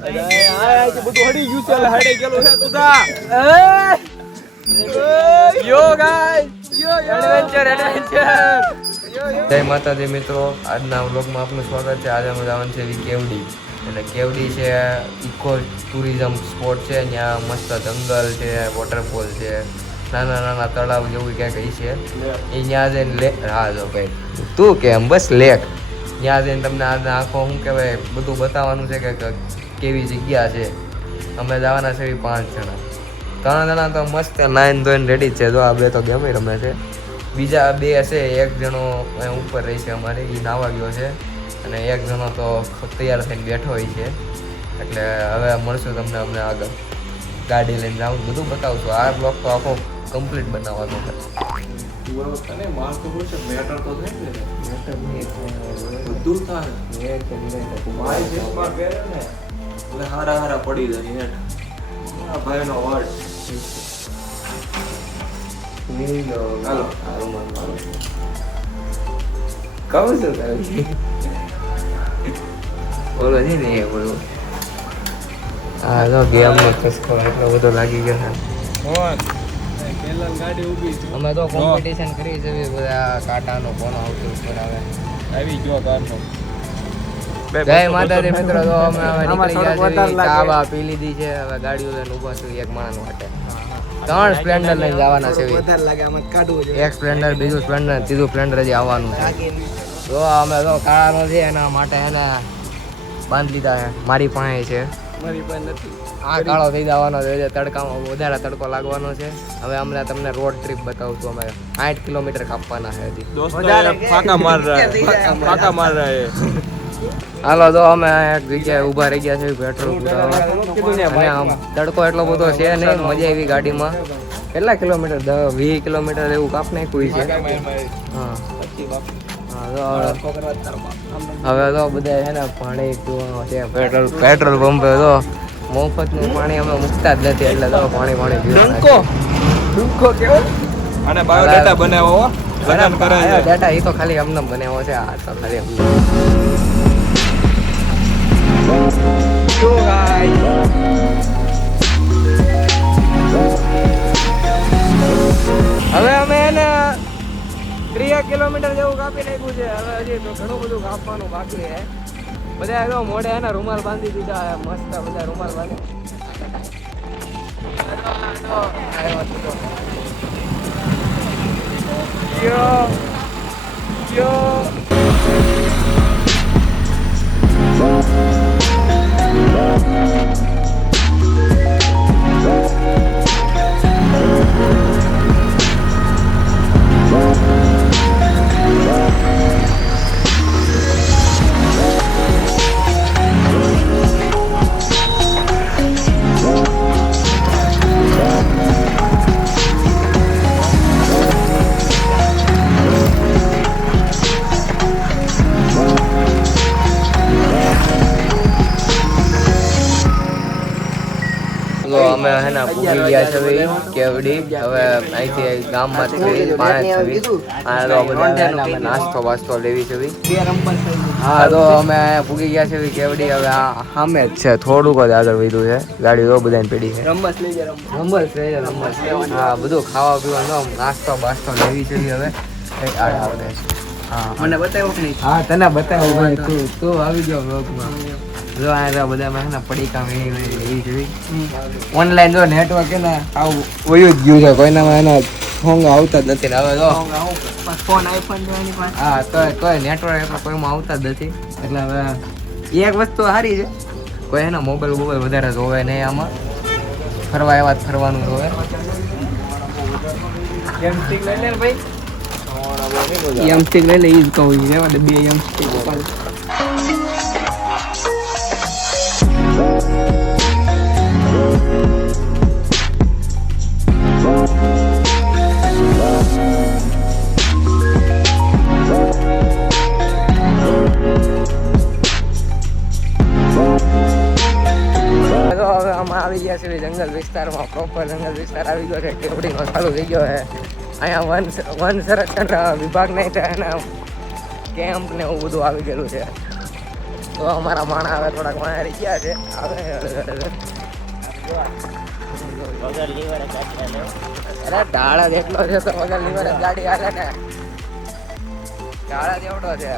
બધું હડી ગયું છે હડે ગયેલું છે તું જા યો ગાઈસ યો એડવેન્ચર જય માતાજી મિત્રો, આજના વ્લોગમાં આપનું સ્વાગત છે. આજે અમે જવાનું છે કેવડી, એટલે કેવડી છે ઇકો ટુરિઝમ સ્પોટ છે. ત્યાં મસ્ત જંગલ છે, વોટરફોલ છે, નાના નાના તળાવ જેવું ક્યાંક કઈ છે. એ ત્યાં જઈને હા જો ભાઈ તું કેમ બસ લેક ત્યાં જઈને તમને આજના આખો શું કહેવાય બધું બતાવવાનું છે કે કેવી જગ્યા છે. અમે જવાના છે 5 જણા. 3 જણા તો મસ્ત નાઈન ધોઈને રેડી છે. જો આ બે તો ગેમ રમે છે. બીજા બે હશે, એક જણો ઉપર રહી છે અમારે, એ નાવા ગયો છે, અને એક જણો તો તૈયાર થઈને બેઠો હોય છે. એટલે હવે મળશું તમને અમને આગળ ગાડી લઈને જાઉં, બધું બતાવશું. આ બ્લોગ તો આખો કમ્પ્લીટ બનાવવાનો છે. હારા પડી જાય ભાઈ નો વાડ હાલો કહું છું બોલો છે ને એ બોલો. હા તો ગેમનો ચસ્કો એટલો બધો લાગી ગયો છે. અમે તો કોમ્પિટિશન કરી છે બધા કાંટાનો કોનો આવતું ઉપર આવે આવી ગયો કારનો. જય માતાજી મિત્રો, તો અમે હવે નીકળી ગયા છીએ. ચા બા પી લીધી છે. હવે ગાડીઓ લઈને ઊભા છું એક માણસ માટે. 3 સ્પ્લેન્ડર લઈને જવાના છે. એક સ્પ્લેન્ડર, બીજું સ્પ્લેન્ડર, ત્રીજું સ્પ્લેન્ડર હજી આવવાનું છે. તો અમે તો કાળાનો છે એના માટે એને બાંધી લીધા છે. મારી પાસે છે, મારી પાસે નથી. આ કાળો થઈ જવાનો છે. તડકામાં વધારે તડકો લાગવાનો છે. હવે અમને તમને રોડ ટ્રીપ બતાવશું. અમે 60 કિલોમીટર કાપવાના છે હજી. ફાકા માર રહા હે. હાલો તો અમે એક જગ્યાએ ઊભા રહી ગયા છે પેટ્રોલ પુરાવા. અને આમ તડકો એટલો બધો છે નહીં, મજા આવી ગાડીમાં. કેટલા કિલોમીટર 20 કિલોમીટર એવું કાપ નાખ્યું છે. હા હવે તો બધા છે ને પાણી પીવાનું છે. પેટ્રોલ પંપે તો મફતનું પાણી અમે મૂકતા જ નથી, એટલે તો પાણી પીવાનું. અને બાયોડેટા બનાવો બનાન કરે છે. ડેટા એ તો ખાલી અમને બનાવ્યો છે. આ તો ખાલી હવે અમે એને 30 કિલોમીટર જેવું કાપી નાખ્યું છે. હવે હજી તો ઘણું બધું કાપવાનું બાકી છે. બધા તો મોઢે એના રૂમાલ બાંધી દીધા મસ્ત, બધા રૂમાલ બાંધી. અમે હે ને પૂગી ગયા છે કેવડી. હવે અહીંથી ગામમાંથી 5 આ તો બધા નાસ્તો વાસ્તો લેવી છે. હા તો અમે પૂગી ગયા છે કેવડી. હવે આ સામે જ છે, થોડુંક જ આગળ વધ્યું છે. ગાડી તો બધાને પડી છે. રંબસ. હા બધું ખાવા પીવાનું નાસ્તો બાસ્તો લેવી છે. હવે મને બતાવ્યો કે નહીં? હા તને બતાવ્યું. તું આવી ગયો બ્લોગમાં. જો આ બધા પડીકા એવી જેવી ઓનલાઈન જો નેટવર્ક ને આવું વયું જ ગયું છે. કોઈનામાં એના સોંગ આવતા જ નથી. હવે જો ફોન આઈફોન હા તો કોઈ નેટવર્ક એટલે કોઈમાં આવતા જ નથી. એટલે હવે એક વસ્તુ સારી છે, કોઈ એના મોબાઈલ વધારે જોવે નહીં. આમાં ફરવા એવા જ ફરવાનું જોવે. એમસ્ટિક લઈ લે ભાઈ, એમસ્ટિક લઈ લે. એ જ કહું લેવા દે 2 એમસ્ટિક. આવી ગયા છે જંગલ વિસ્તારમાં. પ્રોપર જંગલ વિસ્તાર આવી ગયો છે. કેવડીનો ચાલુ થઈ ગયો છે. અહીંયા વન સંરક્ષણ વિભાગ નહીં થાય એના કેમ્પ ને એવું બધું આવી ગયેલું છે. તો અમારા માણા હવે થોડાક વાયા રહી ગયા છે હવે અરે ડાળા જેટલો છે તો વગર લીવર ગાડી હાલે ને ડાળા જેવડો છે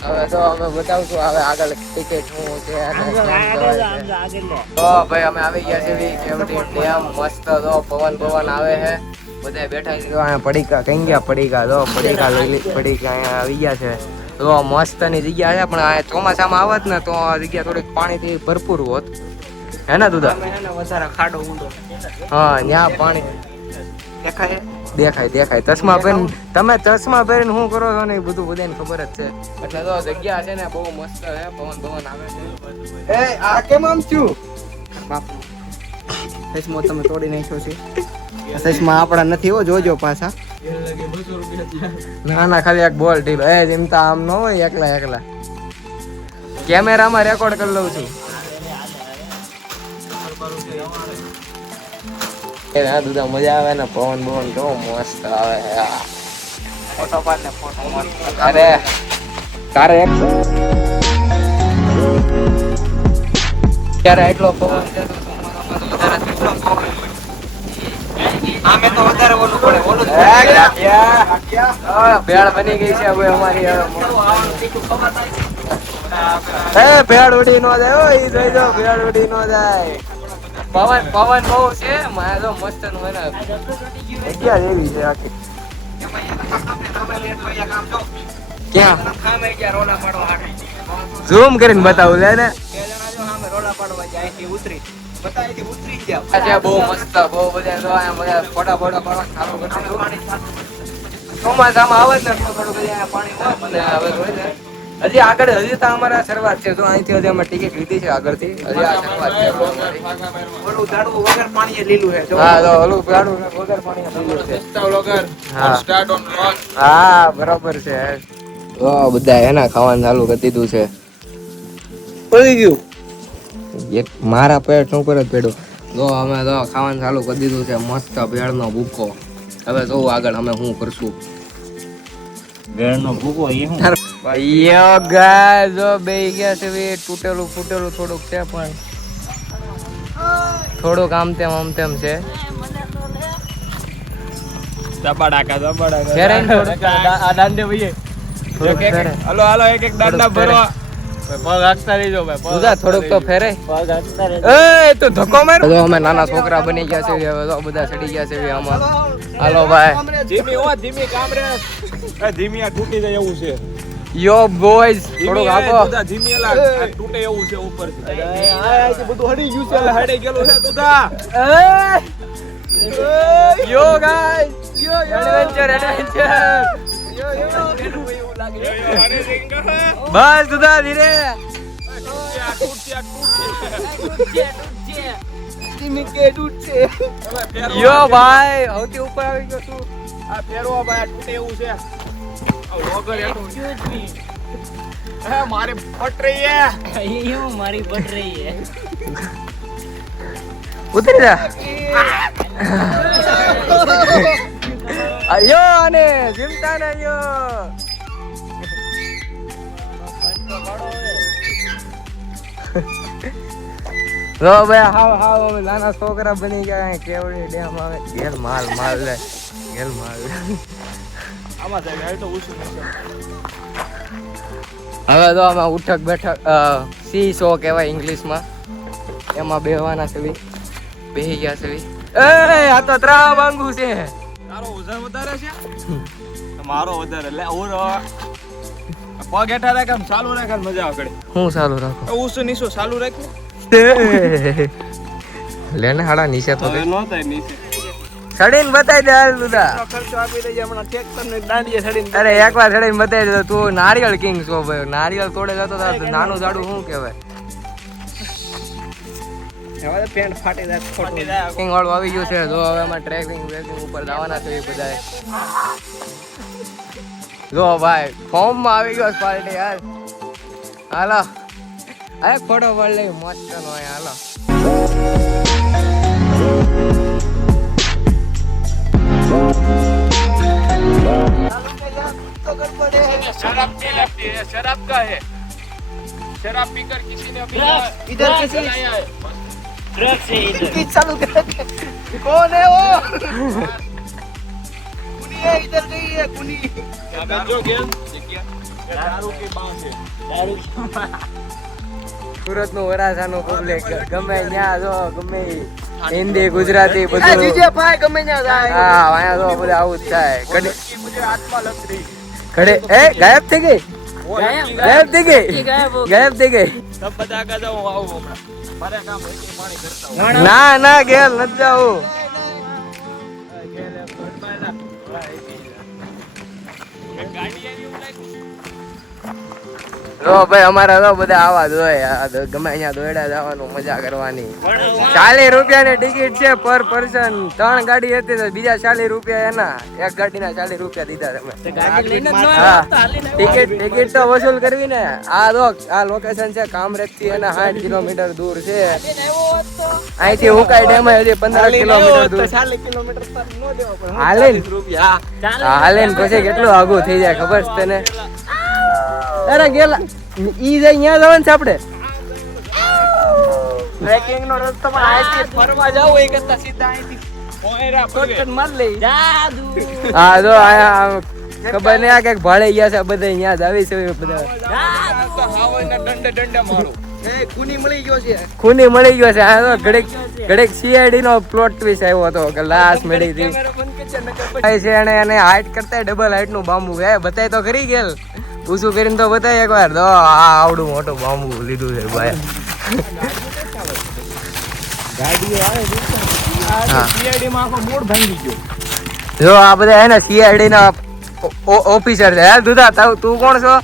હવે તો અમે બતાવશું હવે આગળ ટિકિટ શું છે અને તો ભાઈ અમે આવી ગયા છીએ કેવડી ડેમ મસ્ત તો પવન આવે છે બધા બેઠા છે અહીંયા પડીકા કઈ ગયા પડીકા પડીકા અહીંયા આવી ગયા છે તો મસ્તની જગ્યા છે પણ આ ચોમાસામાં આવત ને તો આ જગ્યા થોડીક પાણીથી ભરપૂર હોત હે ને દુધા વધારે ખાડો ઊંડો હા ત્યાં પાણી દેખાય ચશ્મા પહેરીને તમે ચશ્મા પહેરીને શું કરો છો ને એ બધું બધાને ખબર જ છે એટલે તો જગ્યા છે ને બહુ મસ્ત છે પવન આવે છે એ આ કેમ આમ છું બાપુ ચશ્મો તમે તોડી નાખ્યો છે ચશ્મા આપણા નથી હો જોજો પાછા ના ખાલી એક બોલ ટીપ એ જેમ તો આમ ન હોય એકલા કેમેરામાં રેકોર્ડ કરી લઉં છું હા દુધા મજા આવે ને પવન કેવો મસ્ત આવે ફોટો પાડ ને ફોટો મસ્ત અરે તારે ત્યારે એટલો પવન છે આમે તો વધારે ઓલું પડે ભેળ બની ગઈ છે હવે અમારી ભેળ ઉડી નો જાય ઈ જોઈ જો ભેળ ઉડી નો જાય પવન બહુ છે મારે તો મસ્ત નું હોય ને જગ્યા જેવી છે આખી ક્યાં ઝૂમ કરીને બતાવું લે ને બહુ મસ્ત બહુ બધા ફોટા પાડવા સારું ચોમાસામાં આવે ને થોડું પાણી હવે હજી આગળ તો અમારા શરૂઆત છે તો અહીંથી હજી અમે ટિકિટ લીધી છે આગળથી હજી આ શરૂઆત છે ઓલું ઝાડવું વગર પાણી લીલું છે હા તો ઓલું ઝાડવું વગર પાણી લીલું છે હા બરાબર છે તો બધા એના ખાવાનું ચાલુ કરી દીધું છે પડી ગયું એક મારા પેટ ઉપર જ પેડું તો અમે તો ખાવાનું ચાલુ કરી દીધું છે મસ્ત ભેળનો ભૂકો હવે જોવું આગળ અમે શું કરશું ભેળનો ભૂકો એ હું યો ગાય જો બેહી ગયા છે તૂટેલું ફૂટેલું થોડુંક છે પણ થોડુંક આમ તેમ છે દાંડે ભઈએ હાલો એક દાંડા ભરો પગ હાકતા રહીજો ભાઈ થોડુંક તો ફેરે એ તો ધક્કો માર તો અમે નાના છોકરા બની ગયા છે હવે તો બધા ચડી ગયા છે આમાં હાલો ભાઈ ધીમી કામ રે ધીમી આ તૂટી જાય એવું છે યો બોયઝ થોડુંક આપો બધા ધીમી એલા તૂટે એવું છે ઉપરથી આ બધું હડી ગયું છે હડી ગયેલું છે તુદા યો ગાઈસ એડવેન્ચર બસ દુધા ધીરે યો ભાઈ સૌથી ઉપર આવી ગયો તું આ ફેરવા ભાઈ તૂટે એવું છે મારી ફટ રહી હે મારી ફટ રહી હે ઉતરી જા અયો અને ચિંતા ન અયો રો ભાઈ હાવ અમે નાના છોકરા બની ગયા કેવડી ડેમ આવે ઘેર માલ લે ઘેર માલ આમાં જાય તો ઉછું હવે તો આમાં ઉઠક બેઠક સી શો કહેવાય ઇંગ્લિશમાં એમાં બેહવાના છે બેહી ગયા છે એ આ તો ત્રા વાંગુ છે તારો વજન વધારે છે મારો વધારે લે પગ હેઠા રાખ આમ ચાલુ રાખ મજા આવે હું ચાલુ રાખો ઊંચું નીચું ચાલુ રાખ લેને હાડા નીચે તો ન થાય નીચે સડીને બતાઈ દે હાલ દુદા ખર્ચો આપી દેજે હમણાં ટ્રેક્ટર ને દાંડીએ સડીને અરે એકવાર સડીને બતાઈ દે તું નારિયેળ કિંગ છો ભાઈ નારિયેળ તોડે જતો નાનું ઝાડું શું કહેવાય હવે પેન્ટ ફાટી જાય કિંગ વાળું આવી ગયું છે જો હવે અમે ટ્રેકિંગ ઉપર જવાના છે એ બધા જો ભાઈ ફોર્મ માં આવી ગયો પાર્ટી યાર હાલો આ ફોટો પાડ લઈ મસ્ત નો હાલો शराब नहीं लगती है शराब का है शराब पीकर किसी ने अभी इधर किसी- जलाया है। ट्रक से इधर चालू कर कौन है वो कुनी है इधर नहीं है कुनी अबे जो गेल देखिए ये दारू की बात है। दारू સુરત નું વરાછાનું પબ્લિક ગમે ત્યાં જો ગમે ઈ હિન્દી ગુજરાતી એ બધું જીજે ભાઈ ગમે ત્યાં જાય હા અહીંયા જો બધા આવું જ થાય કડી लड़की मुझे आत्मा लग रही કડે એ ગાયબ થઈ ગઈ वो लड़की ગાયબ થઈ ગઈ ગાયબ થઈ ગઈ सब बता का जाओ आओ हमारा मारे काम है कि पानी करता हूं ના ના ગેલ નથી જાવું गाड़ी आई उलाई જો ભાઈ અમારા તો બધા આવા જ હોય આ તો ગમે અહીંયા દોડ્યા જવાનું મજા કરવાની 40 રૂપિયાની ટિકિટ છે પર પર્સન 3 ગાડી હતી તો બીજા 40 રૂપિયા એના એક ગાડીના 40 રૂપિયા દીધા તમે ગાડી લઈને હા ટિકિટ તો વસૂલ કરવી ને આ જો આ લોકેશન છે કામરેજ થી અને 60 કિલોમીટર દૂર છે અહીંથી ઉકાઈ ડેમ હજી 15 કિલોમીટર દૂર 40 કિલોમીટર પર નો દેવો પડે હાલે ને હાલે ને પછી કેટલું આઘું થઈ જાય ખબર છે તને અરે ગેલા ઈ જાય અહીંયા જવાનું છે આપણે ટ્રેકિંગ નો રસ્તો પણ આઈથી ફરવા જાવ એ કરતા સીધા આઈથી ओएरा શોર્ટકટ માર લે જાદુ હા જો આયા ખબર નહીં આ કઈક ભાડે ગયા છે બધા અહીંયા જ આવી છે બધા हावना डंडे डंडे मारो એ કુની મળી ગયો છે ખૂની મળી ગયો છે આ તો ઘડીક સીઆઈડી નો પ્લોટ ટ્વિસ્ટ આવ્યો હતો કે લાશ મળી હતી કેમેરો બંધ કરજે નકર થાય છે અને હાઈટ કરતા ડબલ હાઈટ નું બાંબુ હે બતાય તો ખરી ગયેલ પૂછું કરીને તો બતાય એકવાર તો આ આવડું મોટું બાંબુ લીધું છે ભાઈ ગાડીઓ આવે હા. सीआईडी में आखो मूड भांगी गयो જો આ બધા હે ને સીઆઈડી ના ઓફિસર છે હે દુધા તું કોણ છો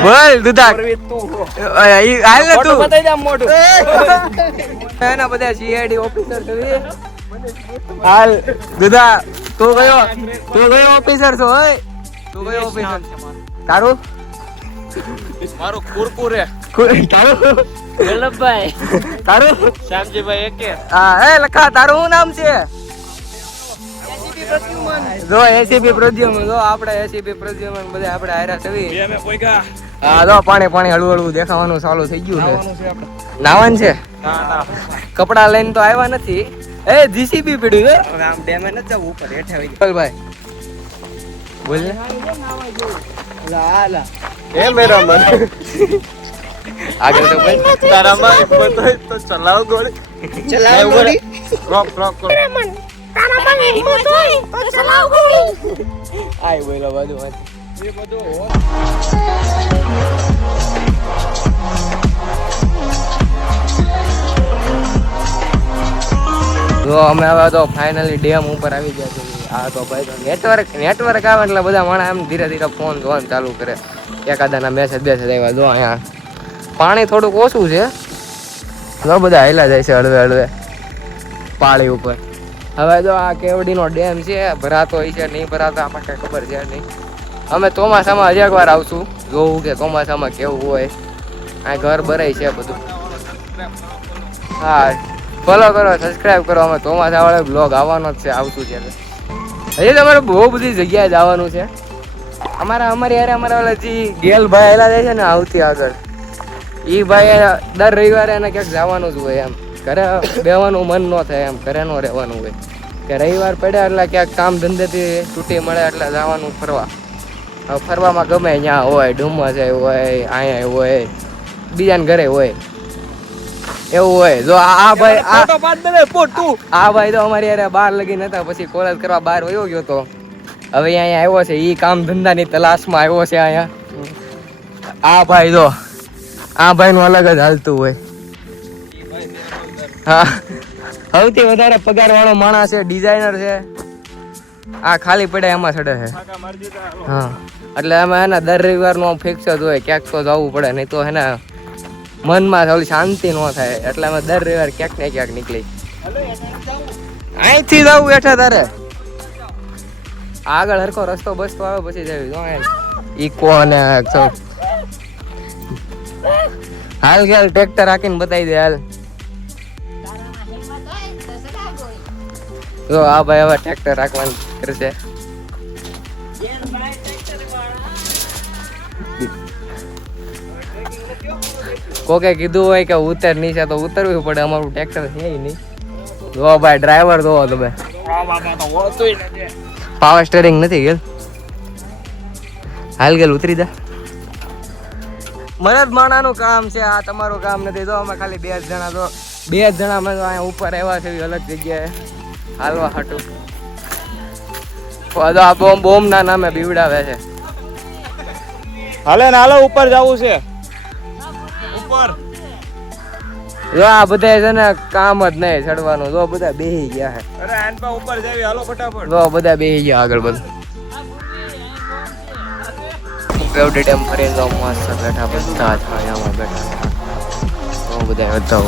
બોલ દુધા હાલ ને તું બતાઈ દે મોઢું એના બધા સીઆઈડી ઓફિસર છે હાલ દુધા તું કયો ઓફિસર છો ઓય તું કયો ઓફિસર તારું मारो कुरकुरे તારું વલ્લભભાઈ તારું श्यामजी भाई एके હા એ લખા તારું શું નામ છે જો એસીબી પ્રદ્યુમન જો આપણે એસીબી પ્રદ્યુમન બધા આપણે હાયરા છવી ये में कोई का હા જો પાણી હળવું હળવું દેખાવાનું ચાલુ થઈ ગયું છે नाવાનું છે આપણે નાવન છે ના ના કપડા લઈને તો આવ્યા નથી એ જીસીબી પડ્યું છે હવે આમ ડેમે ન જાવ ઉપર હેઠે આવી બોલ ભાઈ બોલ ને હાલા એ મેરા મન આગળ તો બોલ તારા માં હિંમત તો ચલાવ ગોળી ચલાવ ગોળી રોક રોક આય બોલો બાજુ એ બધું જો અમે હવે તો ફાઇનલી ડેમ ઉપર આવી ગયા છીએ આ તો ભાઈ તો નેટવર્ક આવે એટલે બધા માણસ એમ ધીરે ધીરે ફોન જોવાનું ચાલુ કરે એકાદાના મેસેજ આવ્યા જો અહીંયા પાણી થોડુંક ઓછું છે જો બધા હાલ્યા જાય છે હળવે પાળી ઉપર હવે જો આ કેવડીનો ડેમ છે ભરાતો હોય છે નહીં ભરાતો આમાં કઈ ખબર છે નહીં અમે ચોમાસામાં હજી એકવાર આવશું જોવું કે ચોમાસામાં કેવું હોય આ ઘર ભરાય છે બધું હા ફોલો કરો સબસ્ક્રાઇબ કરો અમે ચોમાસા વાળો બ્લોગ આવવાનો જ છે આવતું છે હજી તમારે બહુ બધી જગ્યાએ જવાનું છે અમારી યારે અમારા ઓલા જે ગેલ ભાઈ આવેલા જાય છે ને આવતી આગળ એ ભાઈ દર રવિવારે એને ક્યાંક જવાનું જ હોય એમ ઘરે બેવાનું મન ન થાય એમ ઘરે ન રહેવાનું હોય કે રવિવાર પડ્યા એટલે ક્યાંક કામ ધંધેથી છૂટી મળે એટલે જવાનું ફરવા હવે ફરવામાં ગમે ત્યાં હોય ડુમસ હોય અહીંયા હોય બીજાને ઘરે હોય એવું હોય જો આ ભાઈ ફોટો પાડ દે ફોટો આ ભાઈ તો અમારી યારે બહાર લગી નતા પછી કોલેજ કરવા બહાર વયો ગયો તો હવે અહીંયા આવ્યો છે ઈ કામ ધંધાની તલાશમાં આવ્યો છે અહીંયા આ ભાઈ જો આ ભાઈ નું અલગ જ હાલતું હોય હા સૌથી વધારે પગાર વાળો માણસ છે ડિઝાઇનર છે આ ખાલી પડે એમાં ચડે છે હા એટલે એમાં એના દર રવિવારનું ફિક્સ જ હોય ક્યાંક તો જવું પડે નહીં તો એને મનમાં થોડી શાંતિ ન થાય એટલે અમે દર રવિવાર ક્યાંક ને ક્યાંક નીકળી અહીંથી જવું બેઠા તારે આગળ હરખો રસ્તો બસતો આવે પછી જવી જો ઈકો અને હાલ ગેલ ટ્રેક્ટર હાકીને બતાવી દે હાલ જો આ ભાઈ હવે ટ્રેક્ટર રાખવાનું કરશે કોકે કીધું હોય કે ઉતર નીચે તો ઉતરવું પડે, અમારું ટ્રેક્ટર છે નહીં. જો ભાઈ ડ્રાઈવર જો તમે, પાવર સ્ટેરિંગ નથી ગેલ. હાલ ગેલ ઉતરી જા. મરદ માણાનું કામ છે આ, તમારું કામ નથી. જો અમે ખાલી 2 જણા, તો 2 જણા અમે અહીંયા ઉપર આવ્યા છે અલગ જગ્યાએ હાલવા હાટું. આ બોમ્બ ના નામે બીવડાવે છે. હાલે ને હાલો, ઉપર જવું છે ઉપર. જો આ બધા છે ને કામ જ નહીં ચડવાનું. જો બધા બેહી ગયા છે. અરે આન પા ઉપર જાવી, હાલો ફટાફટ. જો બધા બેહી ગયા આગળ બધું. કેવડી ડેમ ફરીને તો મસ્ત બેઠા બધા છાયામાં બેઠા. તો બધા હતા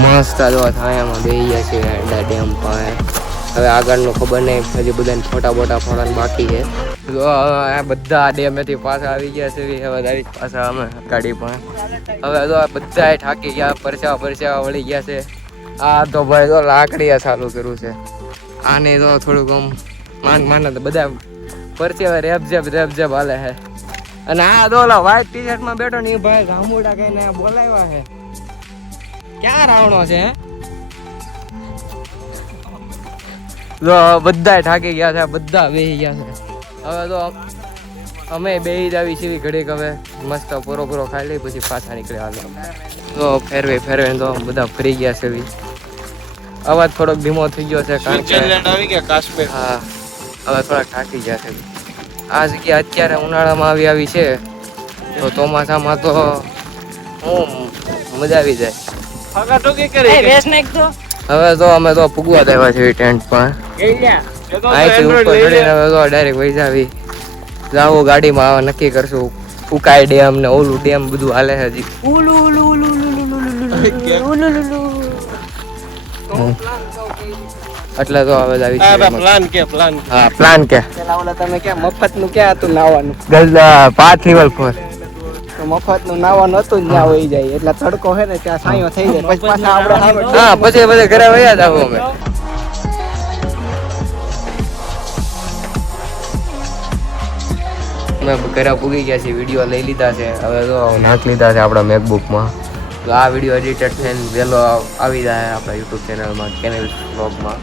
મસ્ત જો છાયામાં બેહી ગયા છે ડેમ પાસે. હવે આગળનું ખબર નહીં, હજી બધાને ફોટા બોટા ફોડાને બાકી છે. જો આ બધા ડેમેથી પાછા આવી ગયા છે. હવે આવી પાછા અમે ગાડી પણ. હવે તો બધા થાકી ગયા, પરસેવા વળી ગયા છે. આ તો ભાઈ તો લાકડીએ ચાલુ કર્યું છે. આને તો થોડુંક આમ માન બધા પરસેવા રેપઝેપ હાલે છે. અને આ તો ઓલા વ્હાઈટ ટી શર્ટમાં બેઠો ને એ ભાઈ ગામુડા કહીને બોલાવ્યા છે. ક્યાં રાવણો છે? જો બધા થાકી ગયા છે, બધા બેસી ગયા છે. હવે તો અમે બેસી જ આવી છીએ ઘડીક. હવે મસ્ત પૂરો ખાઈ લઈ પછી પાછા નીકળ્યા. તો ફેરવે તો બધા ફરી ગયા છે. અવાજ થોડોક ધીમો થઈ ગયો છે કારણ કે આવી ગયા કાશ્મીર. હા, હવે થોડાક થાકી ગયા છે. આ જગ્યા અત્યારે ઉનાળામાં આવી છે, તો ચોમાસામાં તો મજા આવી જાય. હવે તો અમે તો પૂગવા દેવા છે ટેન્ટ પર. અહીંથી ઉપર ચડીને હવે તો ડાયરેક્ટ વહી જાવી જાવું ગાડીમાં. નક્કી કરશું ઉકાઈ ડેમ ને ઓલું ડેમ બધું હાલે છે હજી. એટલે તો હવે આવી પ્લાન કે તમે કે મફત નું ક્યાં હતું નાવાનું? 5 લેવલ પર મફત નું નાવાનું હતું જ, ત્યાં વહી જાય એટલે તડકો છે ને ત્યાં સાયો થઈ જાય. પછી પાછા આપણે હા પછી બધે ઘરે વયા જાવ. અમે ઘરે પૂગી ગયા છીએ, વિડીયો લઈ લીધા છે. હવે તો નાખ લીધા છે આપણા મેકબુકમાં. તો આ વિડીયો એડિટેડ થઈને વહેલો આવી જાય આપણા યુટ્યુબ ચેનલમાં, કેનેલ વ્લોગમાં.